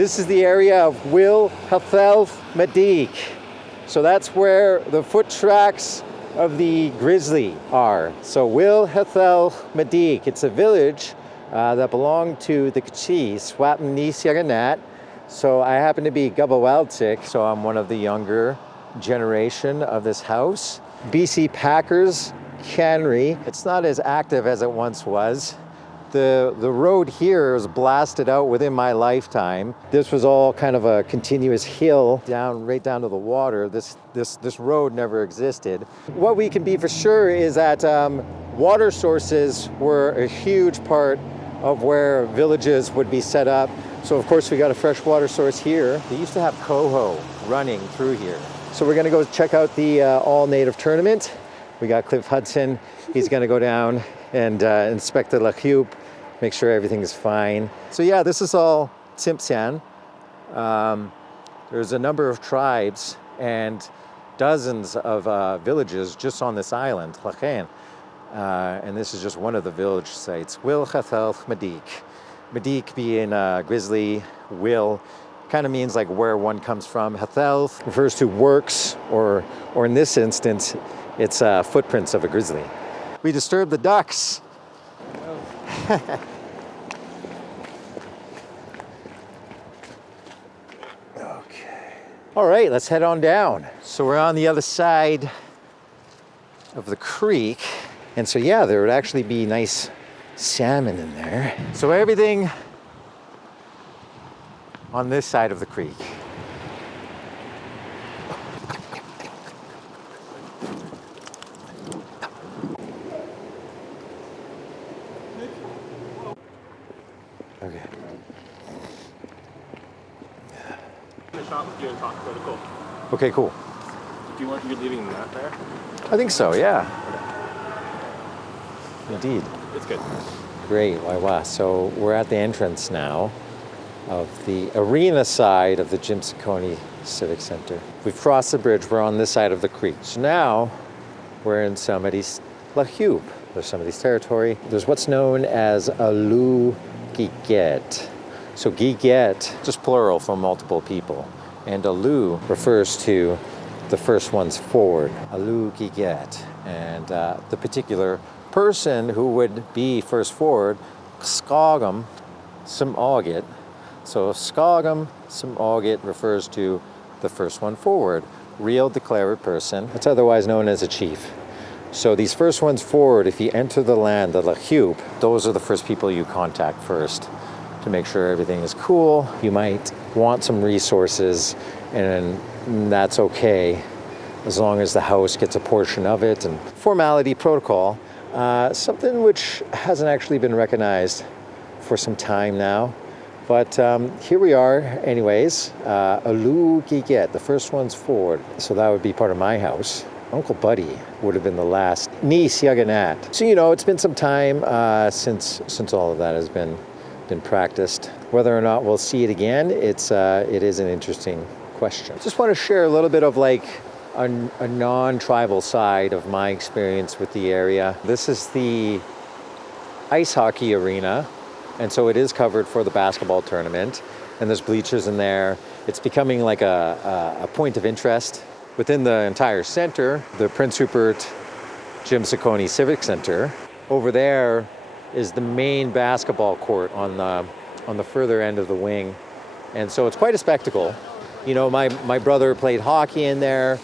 This is the area of Wilhałyeł Mediik. So that's where the foot tracks of the grizzly are. So Wilhałyeł Mediik, it's a village that belonged to the Tsm'syen. So I happen to be Adaawx, so I'm one of the younger generation of this house. BC Packers cannery. It's not as active as it once was. The road here was blasted out within my lifetime. This was all kind of a continuous hill right down to the water. This road never existed. What we can be for sure is that water sources were a huge part of where villages would be set up. So of course we got a fresh water source here. They used to have coho running through here. So we're gonna go check out the all-native tournament. We got Cliff Hudson. He's gonna go down and inspect the Wilhałyeł, make sure everything is fine. So yeah, this is all Tsm'syen. There's a number of tribes and dozens of villages just on this island, and this is just one of the village sites. Wilhałyeł Mediik. Mediik being grizzly, Will kind of means like where one comes from. Hałyeł refers to works, or in this instance, it's footprints of a grizzly. We disturbed the ducks. Okay. All right, let's head on down. So we're on the other side of the creek. And so yeah, there would actually be nice salmon in there. So everything on this side of the creek. Okay. The shot with you and talk protocol. Okay, cool. Do you want you leaving that there? I think so, yeah. Indeed. It's good. Great, wow. So we're at the entrance now of the arena side of the Tsm'syen Civic Center. We've crossed the bridge, we're on this side of the creek. So now we're in somebody's Wilhałyeł. There's somebody's territory. There's what's known as illustrious. So giget, just plural for multiple people. And illu refers to the first ones forward. Illustrious. And the particular person who would be first forward, skagam Tsm'syen. So skagam Tsm'syen refers to the first one forward, real declared person. That's otherwise known as a chief. So these first ones forward, if you enter the land, the Wilhałyeł, those are the first people you contact first to make sure everything is cool. You might want some resources, and that's okay as long as the house gets a portion of it. And formality protocol, something which hasn't actually been recognized for some time now. But here we are anyways. Illustrious, the first ones forward. So that would be part of my house. Uncle Buddy would have been the last. neighbouring. So it's been some time since all of that has been practiced. Whether or not we'll see it again, it is an interesting question. Just want to share a little bit of like a non-tribal side of my experience with the area. This is the ice hockey arena, and so it is covered for the basketball tournament, and there's bleachers in there. It's becoming like a point of interest within the entire center, the Prince Rupert Tsm'syen Civic Center. Over there is the main basketball court on the further end of the wing. And so it's quite a spectacle. My brother played hockey in there.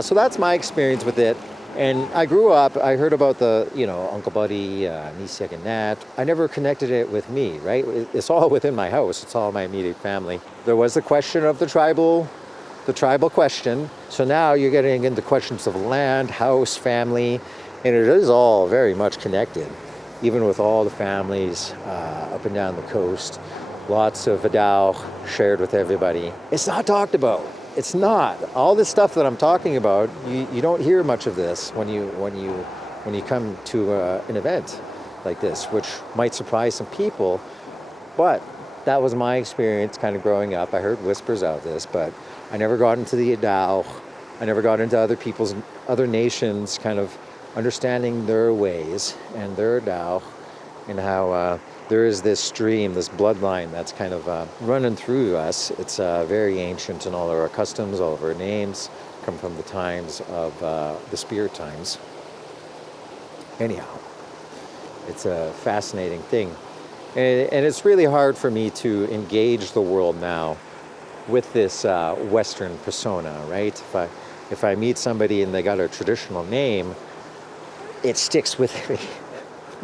So that's my experience with it. And I grew up, I heard about the, Uncle Buddy, neighbouring. I never connected it with me, right? It's all within my house. It's all my immediate family. There was the question of the tribal question. So now you're getting into questions of land, house, family, and it is all very much connected, even with all the families up and down the coast. Lots of Adaawx shared with everybody. It's not talked about. It's not. All this stuff that I'm talking about, you don't hear much of this when you come to an event like this, which might surprise some people, but that was my experience kind of growing up. I heard whispers of this, but I never got into the Adaawx. I never got into other nations kind of understanding their ways and their Adaawx and how there is this stream, this bloodline that's kind of running through us. It's very ancient, and all of our customs, all of our names come from the times of the spirit times. Anyhow, it's a fascinating thing. And it's really hard for me to engage the world now with this Western persona, right? If I meet somebody and they got a traditional name, it sticks with me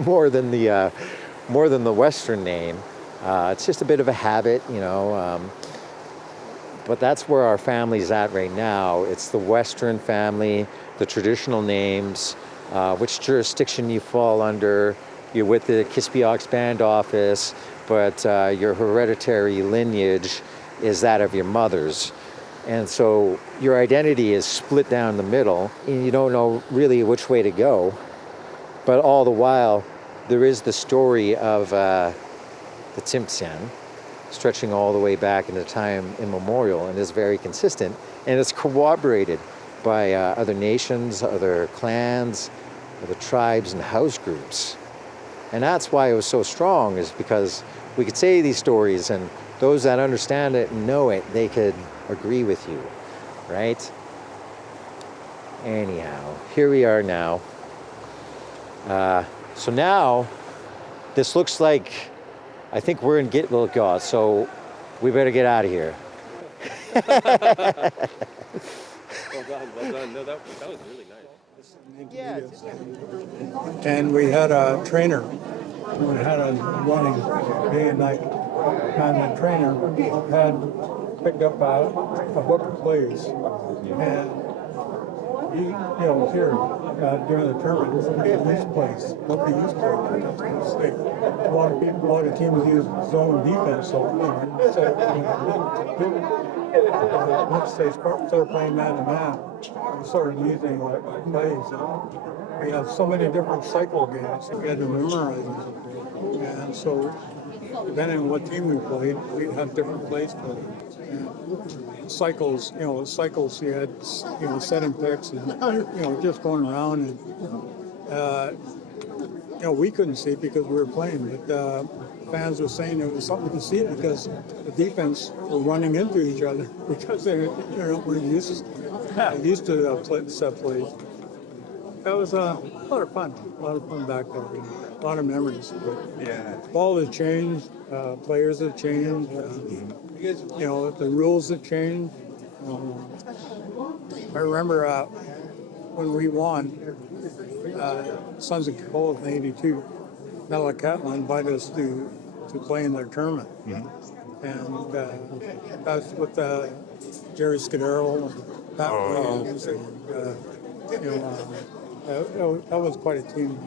more than the Western name. It's just a bit of a habit, you know. But that's where our family's at right now. It's the Western family, the traditional names, which jurisdiction you fall under. You're with the Kispiox Band Office, but your hereditary lineage is that of your mother's. And so your identity is split down the middle, and you don't know really which way to go. But all the while, there is the story of the Tsm'syen, stretching all the way back into time immemorial, and is very consistent. And it's corroborated by other nations, other clans, other tribes and house groups. And that's why it was so strong, is because we could say these stories, and those that understand it and know it, they could agree with you, right? Anyhow, here we are now. So now, this looks like, I think we're in Wilhałyeł, so we better get out of here. Well done, well done. No, that was really nice. Yeah. And we had a trainer who had us running day and night. And the trainer had picked up a book of plays. And he, was here during the tournament. These plays, what they used to. A lot of teams use zone defense. So once they started playing man-to-man, we started using plays. We had so many different cycle games. We had to memorize them. And so, depending on what team we played, we'd have different plays for them. And cycles, you had, setting picks and, just going around. And, we couldn't see it because we were playing, but fans were saying it was something to see because the defense were running into each other because they were used to set plays. That was a lot of fun back there. A lot of memories. Yeah. Ball has changed, players have changed, the rules have changed. I remember when we won, Sons of Coal in '82, Maalsk invited us to play in their tournament. Mm-hmm. And that was with Jerry Scudero, Pat Williams, that was quite a team.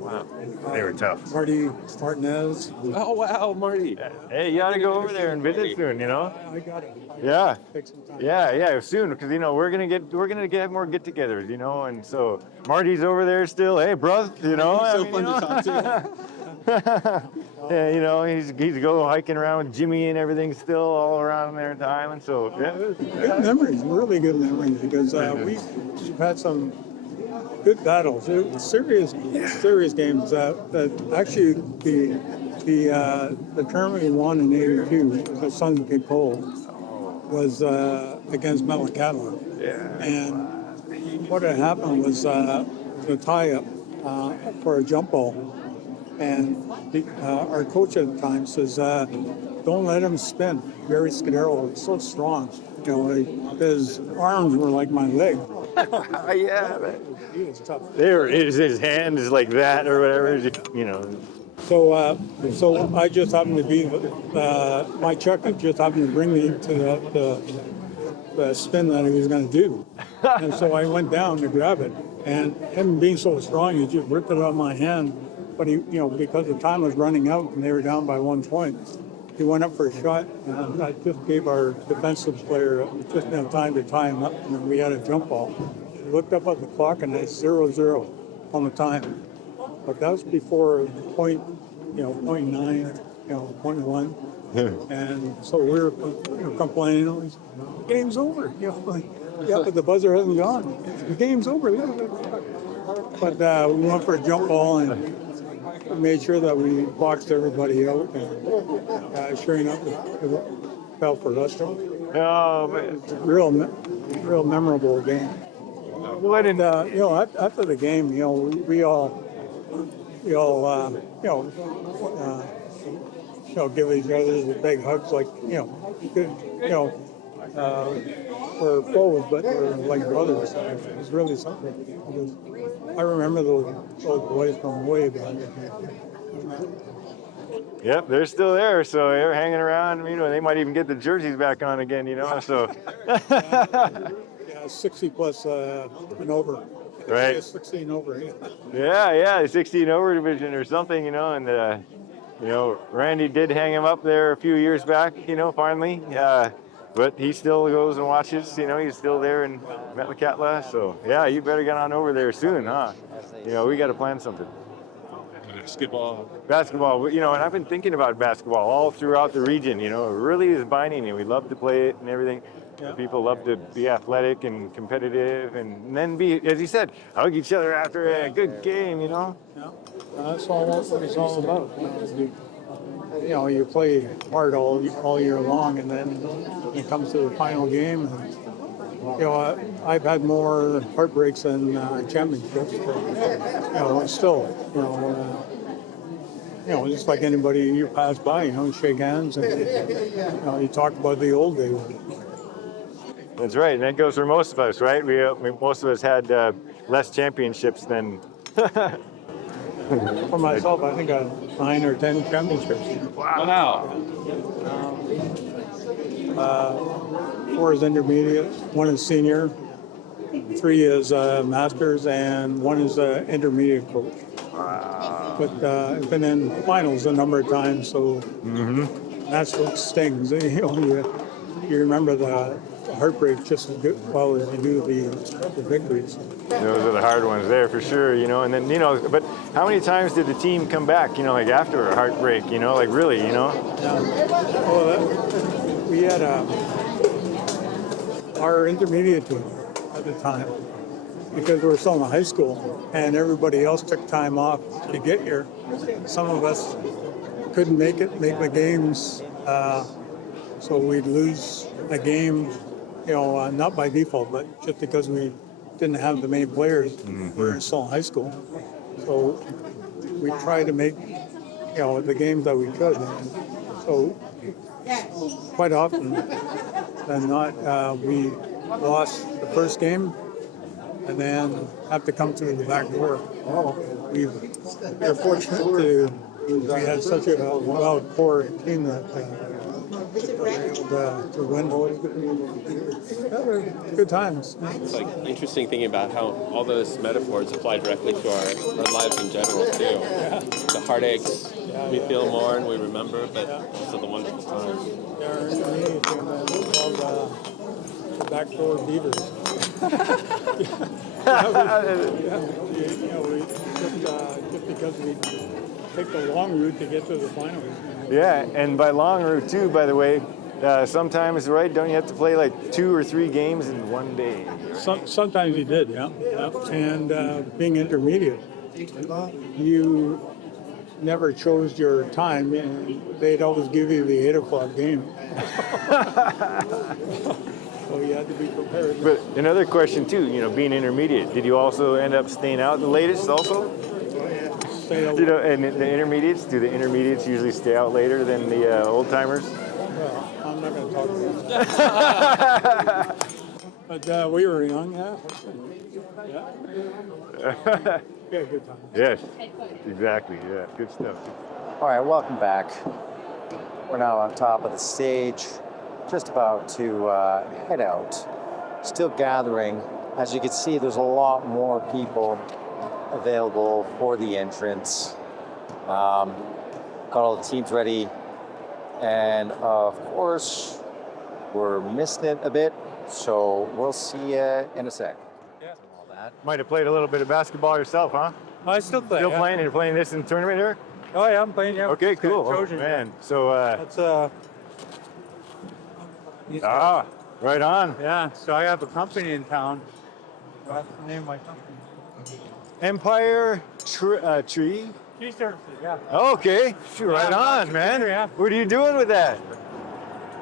Wow, they were tough. Marty Martinez. Oh wow, Marty! Hey, you gotta go over there and visit soon. I got it. Yeah. Take some time. Yeah, soon because we're gonna get more get-togethers, and so Marty's over there still. Hey, bruh, So fun to talk to. Yeah, he's go hiking around with Jimmy and everything still all around there at the island. So yeah, Good memories, really good memories because we've had some good battles. It was serious games. That actually the tournament we won in '82, the Sons of Coal, was against Maalsk. yeah. And what had happened was the tie-up for a jump ball. And our coach at the time says, don't let him spin. Jerry Scudero was so strong. His arms were like my leg. Yeah. He was tough. His hand is like that or whatever. So I just happened to be, my check just happened to bring me to the spin that he was going to do. And so I went down to grab it. And him being so strong, he just ripped it out of my hand. But he, because the time was running out and they were down by 1 point, he went up for a shot. And I just gave our defensive player just enough time to tie him up. And we had a jump ball. He looked up at the clock and it's 0-0 on the time. But that was before point 0.9, 0.1. And so we were complaining, game's over. But the buzzer hasn't gone. The game's over. But we went for a jump ball and made sure that we boxed everybody out. And sure enough, it fell for us. Oh, man. It's a real memorable game. What And in, you know, after the game, you know, we all give each other the big hugs, like we're foes, but we're like brothers. It's really something. Because I remember those boys from way back. Yep, they're still there, so they're hanging around. You know, they might even get the jerseys back on again. You know, so. Yeah, 60 plus and over. Right. 16 over. Yeah, 16 over division or something, you know, and you know, Randy did hang him up there a few years back, you know, finally. But he still goes and watches, you know, he's still there in Metlakatla. So yeah, you better get on over there soon, huh? You know, we got to plan something. Basketball, you know, and I've been thinking about basketball all throughout the region, you know, it really is binding, and we love to play it and everything. Yeah. People love to be athletic and competitive, and then be, as you said, hug each other after a good game, you know? Yeah, that's all what it's all about. You know, you play hard all year long, and then it comes to the final game. And, you know, I've had more heartbreaks than championships. But, you know, still, just like anybody you pass by, you know, you shake hands and you talk about the old days. That's right, and that goes for most of us, right? We most of us had less championships than. For myself, I think I had 9 or 10 championships. Wow. 4 is intermediate, 1 is senior, 3 is masters, and 1 is intermediate coach. But I've been in finals a number of times, so that's what stings. You know, you remember the heartbreak just as well as you do the victories. Those are the hard ones there for sure, you know. And then, you know, but how many times did the team come back, you know, like after a heartbreak, you know, like really, you know? Yeah. Well, we had our intermediate team at the time, because we were still in high school and everybody else took time off to get here. Some of us couldn't make the games, so we'd lose a game, you know, not by default, but just because we didn't have the main players. We were still in high school, so we tried to make, you know, the games that we could. So quite often than not, we lost the first game and then have to come through the back door. We're fortunate we had such a well-core team that we were able to win. Good times. It's like interesting thinking about how all those metaphors apply directly to our lives in general too. The heartaches we feel more and we remember, but also the wonderful times. Our intermediate team called the backdoor beavers. Just because we take the long route to get to the finals. Yeah, and by long route too, by the way, sometimes, right, don't you have to play like 2 or 3 games in one day? Sometimes you did, yeah. And being intermediate, you never chose your time, and they'd always give you the 8 o'clock game. So you had to be prepared. But another question too, you know, being intermediate, did you also end up staying out the latest also? You know, and the intermediates, do the intermediates usually stay out later than the old timers? Well, I'm not going to talk about it. But we were young, yeah. We had a good time. Yes, exactly. Yeah, good stuff. All right, welcome back. We're now on top of the stage, just about to head out. Still gathering. As you can see, there's a lot more people available for the entrance. Got all the teams ready. And of course, we're missing it a bit, so we'll see you in a sec. Yeah. All that. Might have played a little bit of basketball yourself, huh? I still play. Still yeah. playing? And you're playing this in the tournament here? Oh, yeah, I'm playing. Yeah. Okay, cool. Oh, Trojan. man, so That's right on. yeah. So I have a company in town. That's the name of my company. Empire Tree. Tree services, yeah. Okay, shoot, right on, man. Yeah. What are you doing with that?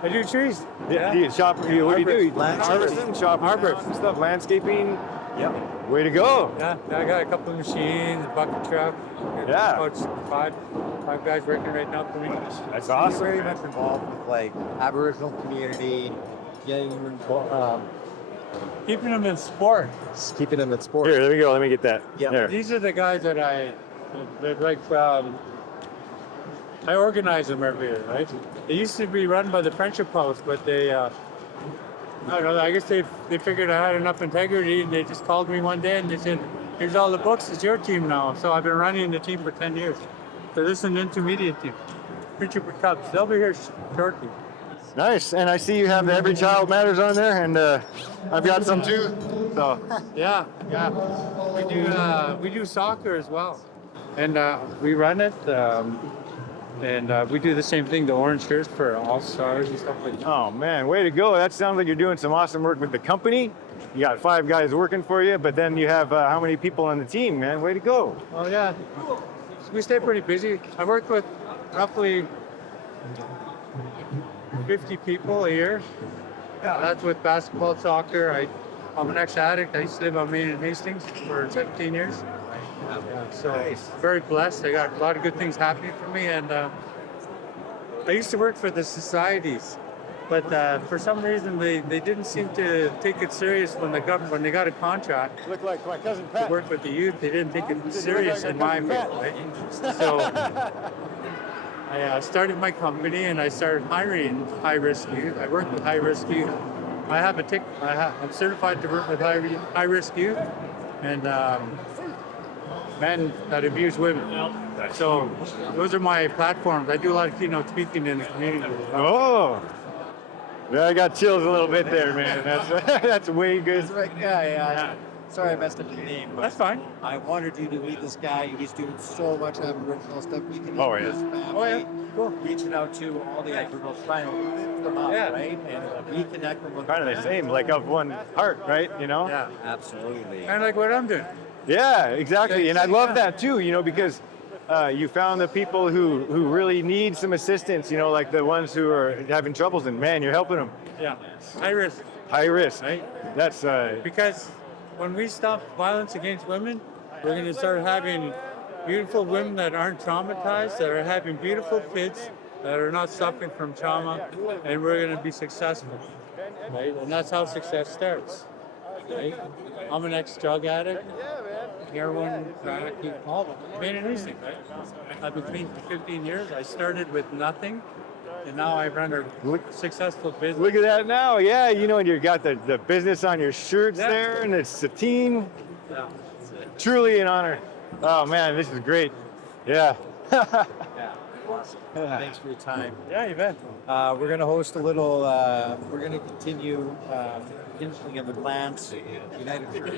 I do trees. Yeah. Do you shop? What do you do? You harvest them, chop Arbor. them, stuff, landscaping. Yep. Way to go. Yeah, I got a couple of machines, bucket truck. Yeah. About five guys working right now for me. That's I'm awesome. very much involved with like Aboriginal community, getting Keeping them in sport. keeping them in sport. Here, there we go. Let me get that. Yeah. There. These are the guys that I organize them every year, right? They used to be run by the Friendship House, but they, I don't know, I guess they figured I had enough integrity and they just called me one day and they said, here's all the books, it's your team now. So I've been running the team for 10 years. So this is an intermediate team. Principal Cubs, they'll be here shortly. Nice. And I see you have the Every Child Matters on there, and I've got some too. So Yeah. We do soccer as well. And we run it. And we do the same thing, the orange shirts for all stars and stuff like that. oh man, way to go. That sounds like you're doing some awesome work with the company. You got 5 guys working for you, but then you have how many people on the team, man? Way to go. Oh yeah, we stay pretty busy. I work with roughly 50 people a year. That's with basketball, soccer. I'm an ex-addict. I used to live on Main and Hastings for 17 years. Yeah, so very blessed. I got a lot of good things happening for me, and I used to work for the societies, but for some reason they didn't seem to take it serious when they got a contract Look like my cousin to Pat. work with the youth. They didn't take it serious in my opinion, right? So I started my company and I started hiring high-risk youth. I work with high-risk youth. I'm certified to work with high-risk youth and men that abuse women. So those are my platforms. I do a lot of keynote speaking in the community. Oh. Yeah, I got chills a little bit there, man. That's way good. Yeah. Sorry I messed up your name, but That's fine. I wanted you to meet this guy. He's doing so much Aboriginal stuff. We can Oh, yeah. his family. Oh, yeah. Cool. Reaching out to all the Aboriginals, trying to lift them up, Yeah. right? And reconnect them with Kind of the same, like of one heart, right? You know? Yeah. Absolutely. Kind of like what I'm doing. Yeah, exactly. And I love that too, you know, because you found the people who really need some assistance, you know, like the ones who are having troubles, and man, you're helping them. Yeah. High risk, High risk. right? That's Because when we stop violence against women, we're going to start having beautiful women that aren't traumatized, that are having beautiful kids, that are not suffering from trauma, and we're going to be successful, right? And that's how success starts, right? I'm an ex-drug addict, heroin, crack, all of them. Main and Hastings, right? I've been clean for 15 years. I started with nothing, and now I run a successful business. look at that now. Yeah, you know, and you got the business on your shirts Yeah. there, and it's a team. Yeah. Truly an honor. Oh man, this is great. Yeah. Yeah. Awesome. Thanks for your time. Yeah, you bet. We're going to host a little, we're going to continue kindling of the plants, United Church,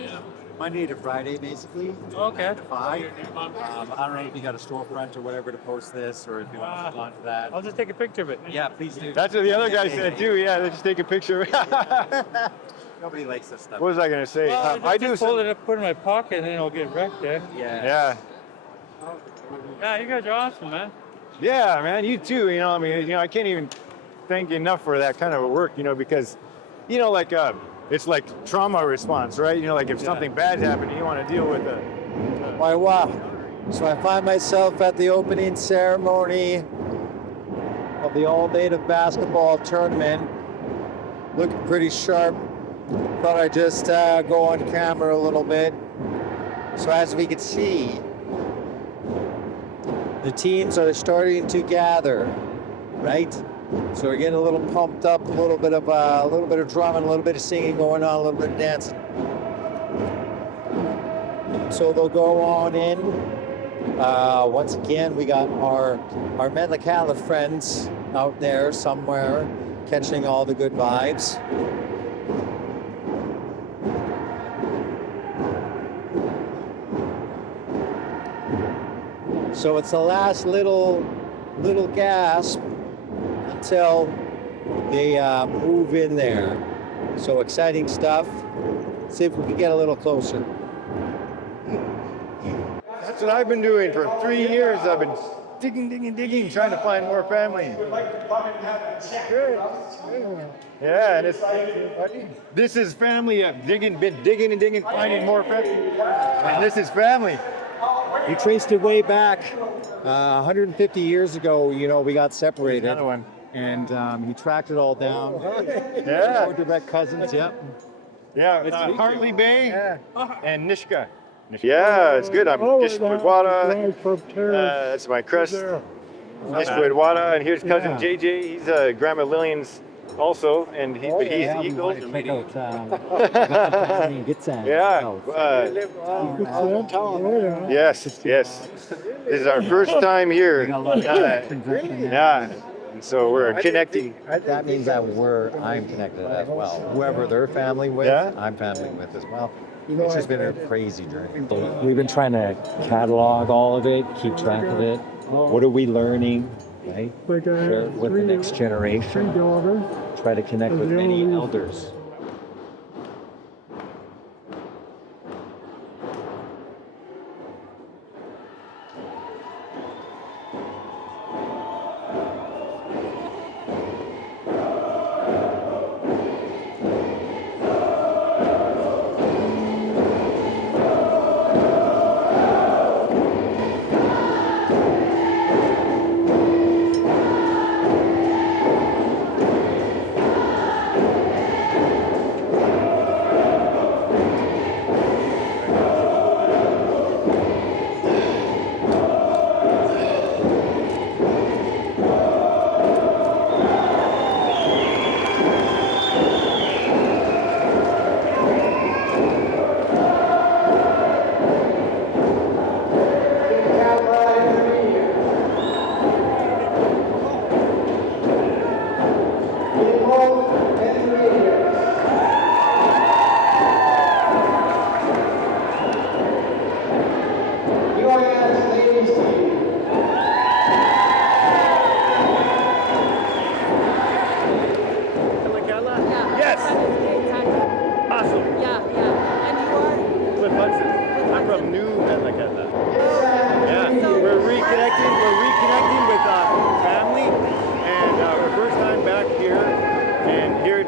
Monday to Friday, basically. Okay. 9 to 5. I don't know if you got a storefront or whatever to post this, or if you want to respond to that. I'll just take a picture of it. Yeah, please do. That's what the other guy said too. Yeah, let's just take a picture. Nobody likes this stuff. What was I gonna say? Well, I do. just fold it up, put it in my pocket, and then it'll get wrecked there. Yeah. Yeah. Yeah, you guys are awesome, man. Yeah, man, you too. You know, I mean, you know, I can't even thank you enough for that kind of work. You know, because, you know, like it's like trauma response, right? You know, like if something bad's happening, you want to deal with it. Why, wow. So I find myself at the opening ceremony of the all-native basketball tournament, looking pretty sharp. Thought I'd just go on camera a little bit. So as we can see, the teams are starting to gather, right? So we're getting a little pumped up, a little bit of drumming, a little bit of singing going on, a little bit of dancing. So they'll go on in. Once again, we got our Wilhałyeł friends out there somewhere, catching all the good vibes. So it's the last little gasp until they move in there. So exciting stuff. See if we can get a little closer. That's what I've been doing for 3 years. I've been digging, trying to find more family. Good. Yeah, and this is family. I've been digging and digging, finding more family. And this is family. You traced it way back 150 years ago. You know, we got separated. Another one. And he tracked it all down. Yeah. Four direct cousins, yep. Yeah, Hartley Bay and Nishka. Yeah, it's good. I'm Dishwoodwada. That's my crest. Dishwoodwada, and here's cousin JJ. He's Grandma Lillian's also, and he's Eagle. Yes. This is our first time here. Yeah. And so we're connecting. That means that I'm connected as well. Whoever they're family with, I'm family with as well. It's just been a crazy journey. We've been trying to catalog all of it, keep track of it. What are we learning, right? Share it with the next generation. Try to connect with many elders.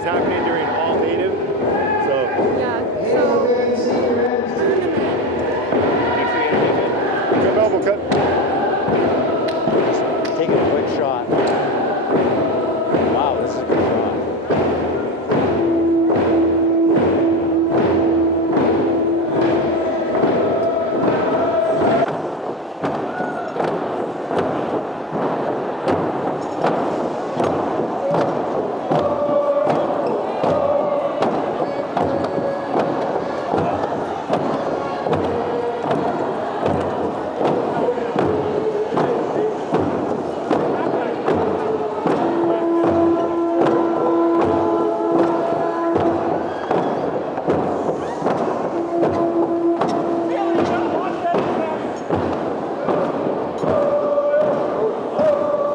Happening during